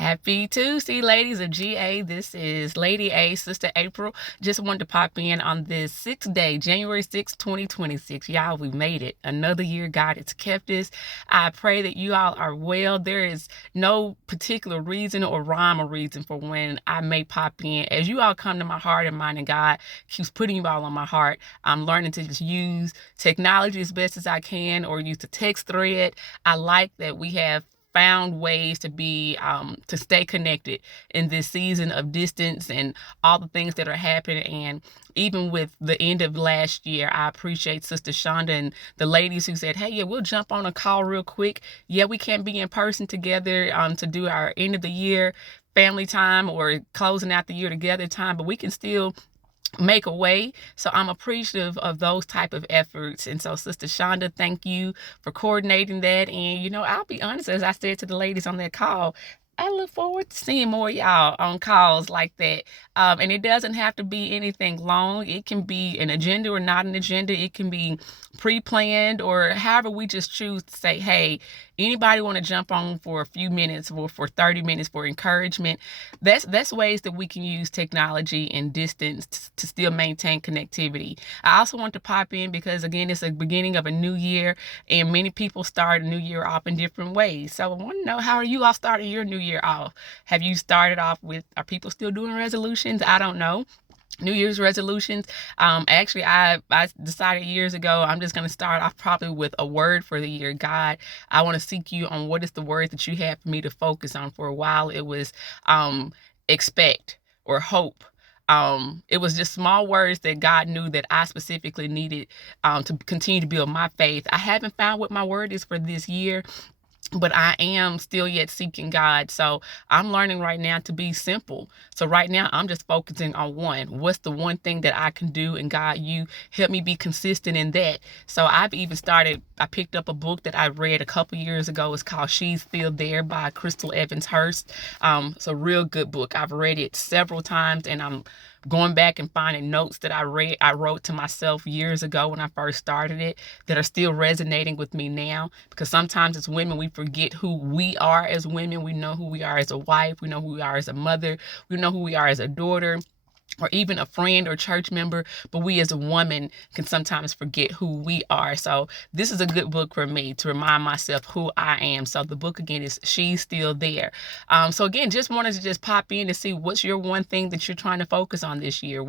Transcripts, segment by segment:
Happy Tuesday, ladies of GA. This is Lady A, Sister April. Just wanted to pop in on this 6th day, January 6th, 2026. Y'all, we made it. Another year God has kept us. I pray that you all are well. There is no particular reason or rhyme or reason for when I may pop in. As you all come to my heart and mind, and God keeps putting you all on my heart, I'm learning to just use technology as best as I can, or use the text thread. I like that we have found ways to be to stay connected in this season of distance and all the things that are happening. And even with the end of last year, I appreciate Sister Shonda and the ladies who said, hey, yeah, we'll jump on a call real quick. Yeah, we can't be in person together to do our end of the year family time or closing out the year together time, but we can still make a way. So I'm appreciative of those type of efforts. And so Sister Shonda, thank you for coordinating that. And I'll be honest, as I said to the ladies on that call, I look forward to seeing more of y'all on calls like that. And it doesn't have to be anything long. It can be an agenda or not an agenda. It can be pre-planned, or however we just choose to say, hey, anybody want to jump on for a few minutes or for 30 minutes for encouragement? That's ways that we can use technology and distance to still maintain connectivity. I also want to pop in because, again, it's the beginning of a new year, and many people start a new year off in different ways. So I want to know, how are you all starting your new year off? Have you started off with, are people still doing resolutions? I don't know. New Year's resolutions. Actually, I decided years ago I'm just going to start off probably with a word for the year. God, I want to seek you on what is the word that you have for me to focus on. For a while, it was expect or hope. It was just small words that God knew that I specifically needed to continue to build my faith. I haven't found what my word is for this year, but I am still yet seeking God. So I'm learning right now to be simple. So right now I'm just focusing on one. What's the one thing that I can do? And God, you help me be consistent in that. So I've even I picked up a book that I read a couple years ago. It's called She's Still There by Crystal Evans Hurst. It's a real good book. I've read it several times, and I'm going back and finding notes that I wrote to myself years ago when I first started it that are still resonating with me now. Because sometimes as women, we forget who we are as women. We know who we are as a wife. We know who we are as a mother. We know who we are as a daughter, or even a friend or church member, but we as a woman can sometimes forget who we are. So this is a good book for me to remind myself who I am. So the book again is She's Still There. So again, just wanted to just pop in to see what's your one thing that you're trying to focus on this year.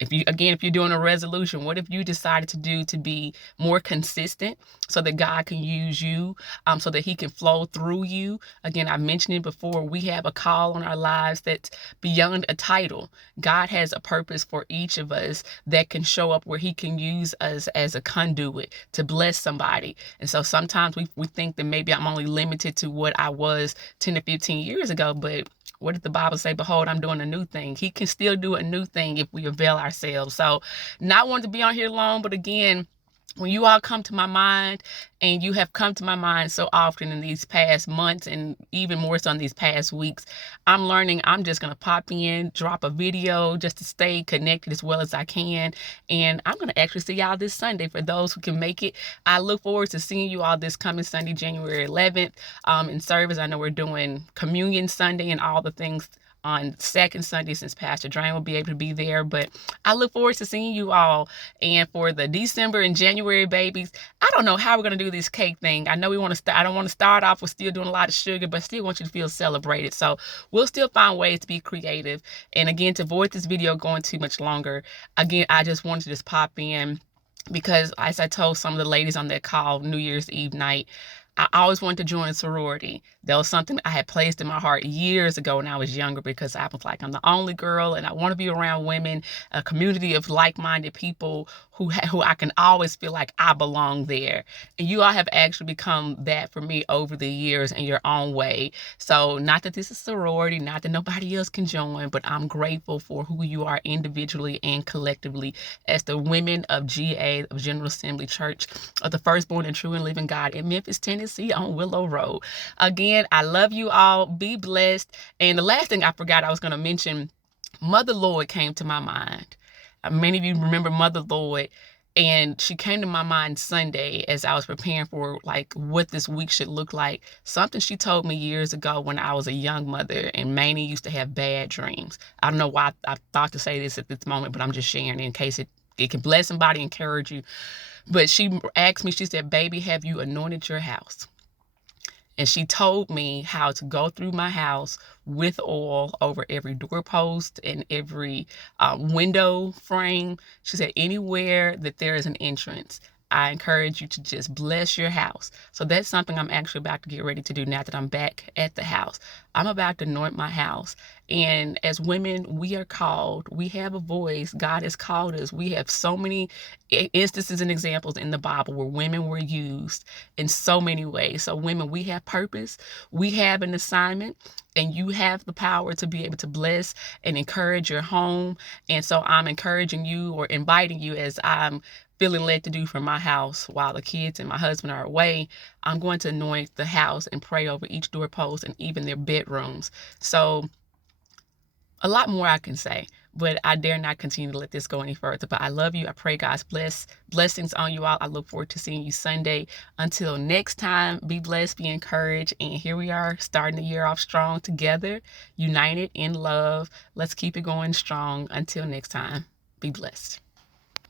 If you're doing a resolution, what have you decided to do to be more consistent so that God can use you, so that he can flow through you? Again, I mentioned it before, we have a call on our lives that's beyond a title. God has a purpose for each of us that can show up where he can use us as a conduit to bless somebody. And so sometimes we think that maybe I'm only limited to what I was 10 to 15 years ago, but what did the Bible say? Behold, I'm doing a new thing. He can still do a new thing if we avail ourselves. So not wanting to be on here long, but again, when you all come to my mind, and you have come to my mind so often in these past months, and even more so in these past weeks, I'm learning I'm just going to pop in, drop a video just to stay connected as well as I can. And I'm going to actually see y'all this Sunday for those who can make it. I look forward to seeing you all this coming Sunday, January 11th, in service. I know we're doing Communion Sunday and all the things on second Sunday, since Pastor Drain will be able to be there. But I look forward to seeing you all. And for the December and January babies, I don't know how we're going to do this cake thing. I know I don't want to start off with still doing a lot of sugar, but still want you to feel celebrated. So we'll still find ways to be creative. And again, to avoid this video going too much longer, again, I just wanted to just pop in because, as I told some of the ladies on that call New Year's Eve night, I always wanted to join a sorority. That was something I had placed in my heart years ago when I was younger, because I was like, I'm the only girl and I want to be around women, a community of like-minded people who I can always feel like I belong there. And you all have actually become that for me over the years in your own way. So not that this is sorority, not that nobody else can join, but I'm grateful for who you are individually and collectively as the women of GA, of General Assembly Church of the Firstborn and True and Living God in Memphis, Tennessee on Willow Road. Again, I love you all. Be blessed. And the last thing I forgot I was going to mention, Mother Lloyd came to my mind. Many of you remember Mother Lloyd. And she came to my mind Sunday as I was preparing for like what this week should look like. Something she told me years ago when I was a young mother and Manny used to have bad dreams. I don't know why I thought to say this at this moment, but I'm just sharing in case it can bless somebody, encourage you. But she asked me, she said, "Baby, have you anointed your house?" And she told me how to go through my house with oil over every doorpost and every window frame. She said, anywhere that there is an entrance, I encourage you to just bless your house. So that's something I'm actually about to get ready to do now that I'm back at the house. I'm about to anoint my house. And as women, we are called. We have a voice. God has called us. We have so many instances and examples in the Bible where women were used in so many ways. So women, we have purpose. We have an assignment, and you have the power to be able to bless and encourage your home. And so I'm encouraging you or inviting you, as I'm feeling led to do for my house while the kids and my husband are away. I'm going to anoint the house and pray over each doorpost and even their bedrooms. So a lot more I can say, but I dare not continue to let this go any further. But I love you. I pray God's blessings on you all. I look forward to seeing you Sunday. Until next time, be blessed, be encouraged. And here we are, starting the year off strong together, united in love. Let's keep it going strong. Until next time, be blessed.